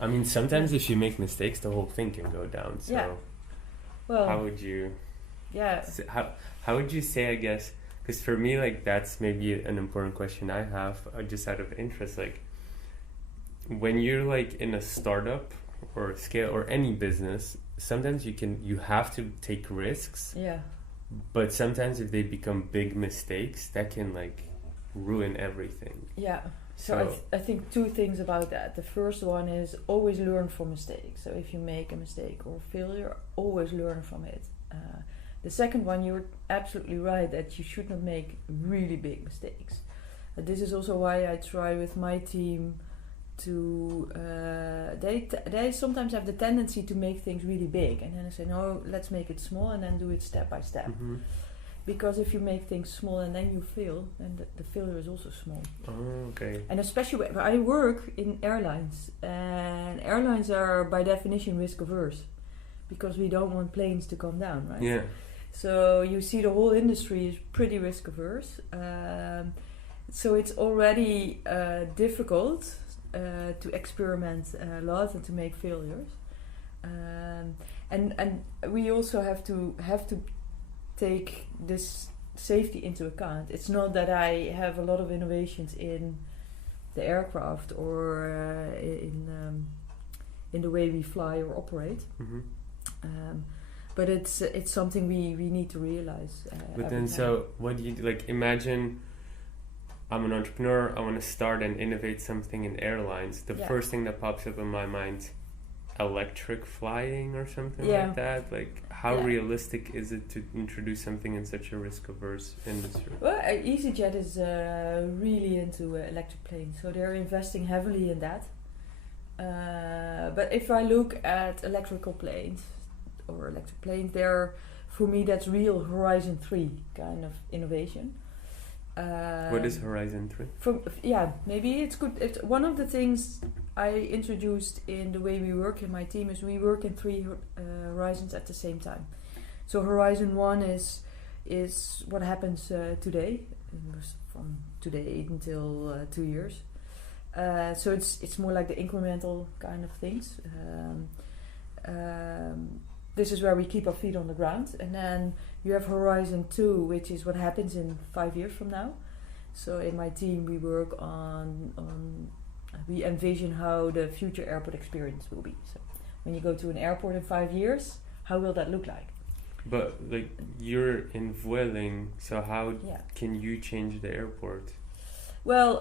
And I mean, sometimes if you make mistakes, the whole thing can go down. So, well, how would you? Yeah. How would you say? I guess because for me, like that's maybe an important question I have, just out of interest. Like, when you're like in a startup or scale or any business, sometimes you have to take risks. Yeah. But sometimes if they become big mistakes, that can like ruin everything. Yeah. So I think two things about that. The first one is always learn from mistakes. So if you make a mistake or failure, always learn from it. The second one, you're absolutely right that you should not make really big mistakes. This is also why I try with my team to they sometimes have the tendency to make things really big, and then I say no, let's make it small and then do it step by step. Mm-hmm. Because if you make things small and then you fail, then the failure is also small. Oh, okay. And especially when I work in airlines, and airlines are by definition risk averse because we don't want planes to come down, right? Yeah. So you see the whole industry is pretty risk averse. So it's already difficult to experiment a lot and to make failures. And we also have to take this safety into account. It's not that I have a lot of innovations in the aircraft or in the way we fly or operate. Mm-hmm. But it's something we need to realize. But then, so what do you do? Like, imagine I'm an entrepreneur. I want to start and innovate something in airlines. The first thing that pops up in my mind, electric flying or something like that. Like, how realistic is it to introduce something in such a risk-averse industry? Well, EasyJet is really into electric planes, so they're investing heavily in that. But if I look at electrical planes, for me that's real Horizon 3 kind of innovation. What is Horizon 3? Maybe it's good. It's one of the things I introduced in the way we work in my team is we work in 3 horizons at the same time. So Horizon 1 is what happens today, from today until 2 years. So it's more like the incremental kind of things. This is where we keep our feet on the ground, and then you have Horizon 2, which is what happens in 5 years from now. So in my team we work on we envision how the future airport experience will be. So when you go to an airport in 5 years, how will that look like? But like you're in Vueling, so how can you change the airport? Well,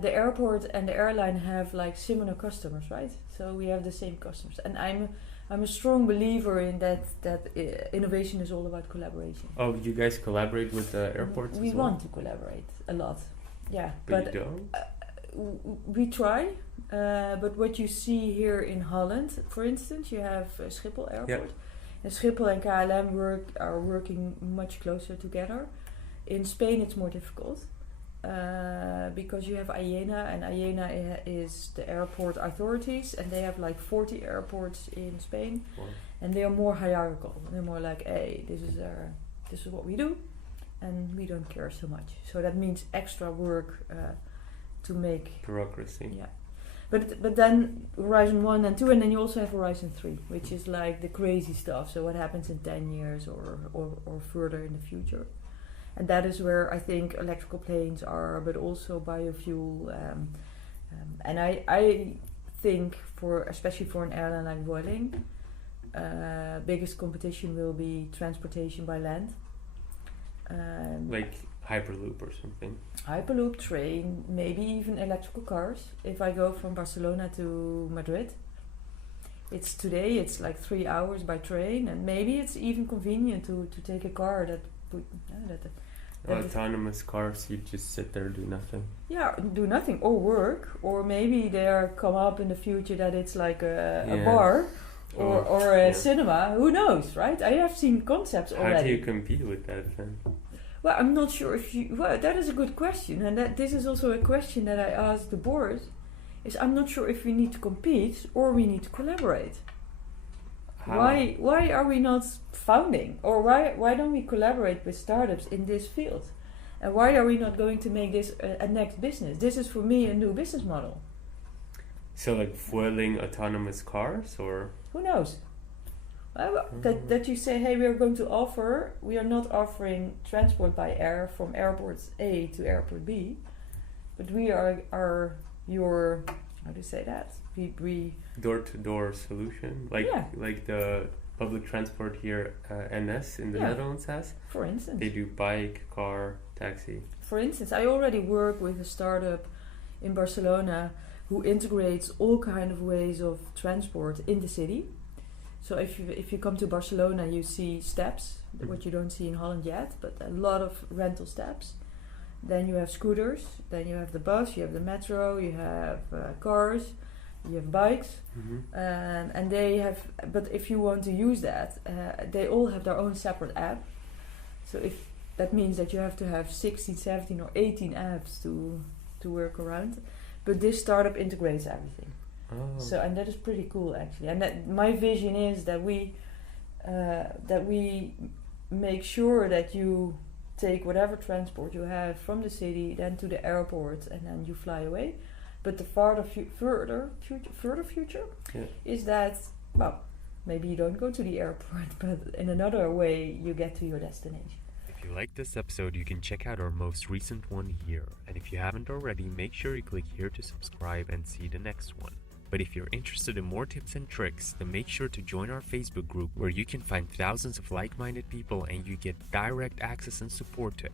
the airport and the airline have like similar customers, right? So we have the same customers, and I'm a strong believer in that innovation is all about collaboration. Oh, you guys collaborate with the airports? We want to collaborate a lot, But you don't? We try, but what you see here in Holland, for instance, you have Schiphol Airport. And Schiphol and KLM are working much closer together. In Spain it's more difficult. Because you have AENA, and AENA is the airport authorities, and they have like 40 airports in Spain. Wow. And they are more hierarchical. They're more like, hey, this is what we do, and we don't care so much. So that means extra work to make bureaucracy. Yeah, but then Horizon 1 and 2, and then you also have Horizon 3, which is like the crazy stuff. So what happens in 10 years or further in the future. And that is where I think electrical planes are, but also biofuel. And I think especially for an airline like Vueling, biggest competition will be transportation by land. Like Hyperloop or something. Hyperloop, train, maybe even electrical cars. If I go from Barcelona to Madrid, it's like 3 hours by train, and maybe it's even convenient to take a car that autonomous cars, you just sit there, do nothing. Yeah, do nothing or work, or maybe there come up in the future that it's like a bar or a cinema. Who knows, right? I have seen concepts already. How do you compete with that then? Well, I'm not sure that is a good question, and this is also a question that I asked the board. I'm not sure if we need to compete or we need to collaborate. How? Why are we not founding, or why don't we collaborate with startups in this field, and why are we not going to make this a next business? This is for me a new business model. So like Vueling autonomous cars, or who knows? That you say, hey, we are not offering transport by air from airport A to airport B, but we are your, how do you say that? We door-to-door solution, like the public transport here, NS in the Netherlands has. For instance, they do bike, car, taxi. For instance, I already work with a startup in Barcelona who integrates all kind of ways of transport in the city. So if you come to Barcelona, you see steps, what you don't see in Holland yet, but a lot of rental steps. Then you have scooters, then you have the bus, you have the metro, you have cars, you have bikes, and they have. But if you want to use that, they all have their own separate app. So if that means that you have to have 16, 17 or 18 apps to work around. But this startup integrates everything. Oh. So, and that is pretty cool actually. And that my vision is that we make sure that you take whatever transport you have from the city, then to the airport, and then you fly away. But the further future is that, well, maybe you don't go to the airport, but in another way you get to your destination. If you like this episode, you can check out our most recent one here. And if you haven't already, make sure you click here to subscribe and see the next one. But if you're interested in more tips and tricks, then make sure to join our Facebook group where you can find thousands of like-minded people and you get direct access and support to